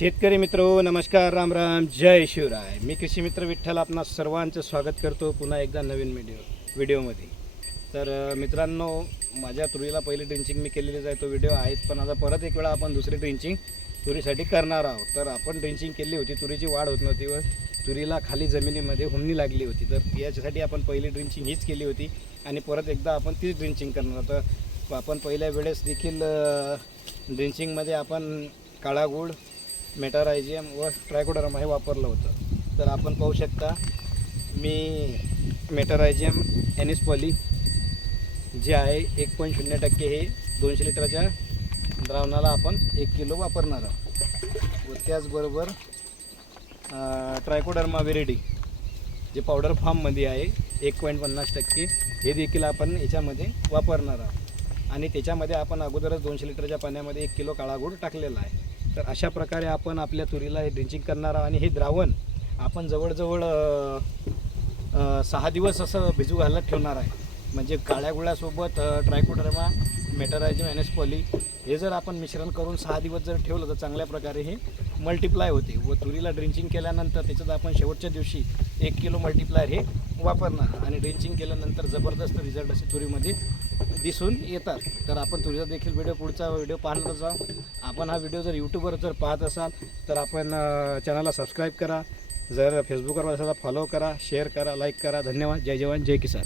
शेतकरी मित्र हो, नमस्कार राम राम जय शिवराय. मी कृषी मित्र विठ्ठल आपणा सर्वांचं स्वागत करतो पुन्हा एकदा नवीन व्हिडिओ व्हिडिओमध्ये तर मित्रांनो माझ्या तुरीला पहिली ड्रिंचिंग मी केलेलीच आहे तो व्हिडिओ आहेच पण आता परत एक वेळा आपण दुसरी ड्रिंचिंग तुरीसाठी करणार आहोत. तर आपण ड्रिंचिंग केली होती तुरीची वाढ होत नव्हती व तुरीला खाली जमिनीमध्ये हुमणी लागली होती. तर याच्यासाठी आपण पहिली ड्रिंचिंग हीच केली होती आणि परत एकदा आपण तीच ड्रिंचिंग करणार तर आपण पहिल्या वेळेस देखील ड्रिंचिंगमध्ये आपण काळा गुळ मेटारायझियम व ट्रायकोडर्मा हे वापरलं होतं. तर आपण पाहू शकता मी मेटारायझियम एनिसपॉली जे आहे एक पॉईंट शून्य टक्के हे दोनशे लिटरच्या द्रावणाला आपण एक किलो वापरणार आहोत. व त्याचबरोबर ट्रायकोडर्मा वेरेडी जे पावडर फॉर्ममध्ये आहे एक पॉईंट पन्नास टक्के हे देखील आपण याच्यामध्ये वापरणार आहोत. आणि त्याच्यामध्ये आपण अगोदरच दोनशे लिटरच्या पाण्यामध्ये एक किलो काळा गूळ टाकलेला आहे. तर अशा प्रकारे आपण आपल्या तुरीला हे ड्रिंचिंग करणार आहोत. आणि हे द्रावण आपण जवळजवळ सहा दिवस असं भिजू घालत ठेवणार आहे. म्हणजे काळ्या गुळासोबत trichoderma metarhizium N S poly हे जर आपण मिश्रण करून सहा दिवस जर ठेवलं तर चांगल्या प्रकारे हे मल्टिप्लाय होते. व तुरीला ड्रिंचिंग केल्यानंतर त्याच्यात आपण शेवटच्या दिवशी एक किलो मल्टिप्लायर हे वापरणार. आणि ड्रिंचिंग केल्यानंतर जबरदस्त रिझल्ट असे तुरीमध्ये दिसून येतात. तर आपण तुरीचा देखील व्हिडिओ पुढचा व्हिडिओ पाहणार जा आपण हा व्हिडिओ जर यूट्यूबवर जर पाहत असाल तर आपण चॅनलला सबस्क्राईब करा. जर फेसबुकवर असाल फॉलो करा शेअर करा लाईक करा. धन्यवाद. जय जवान जय किसान.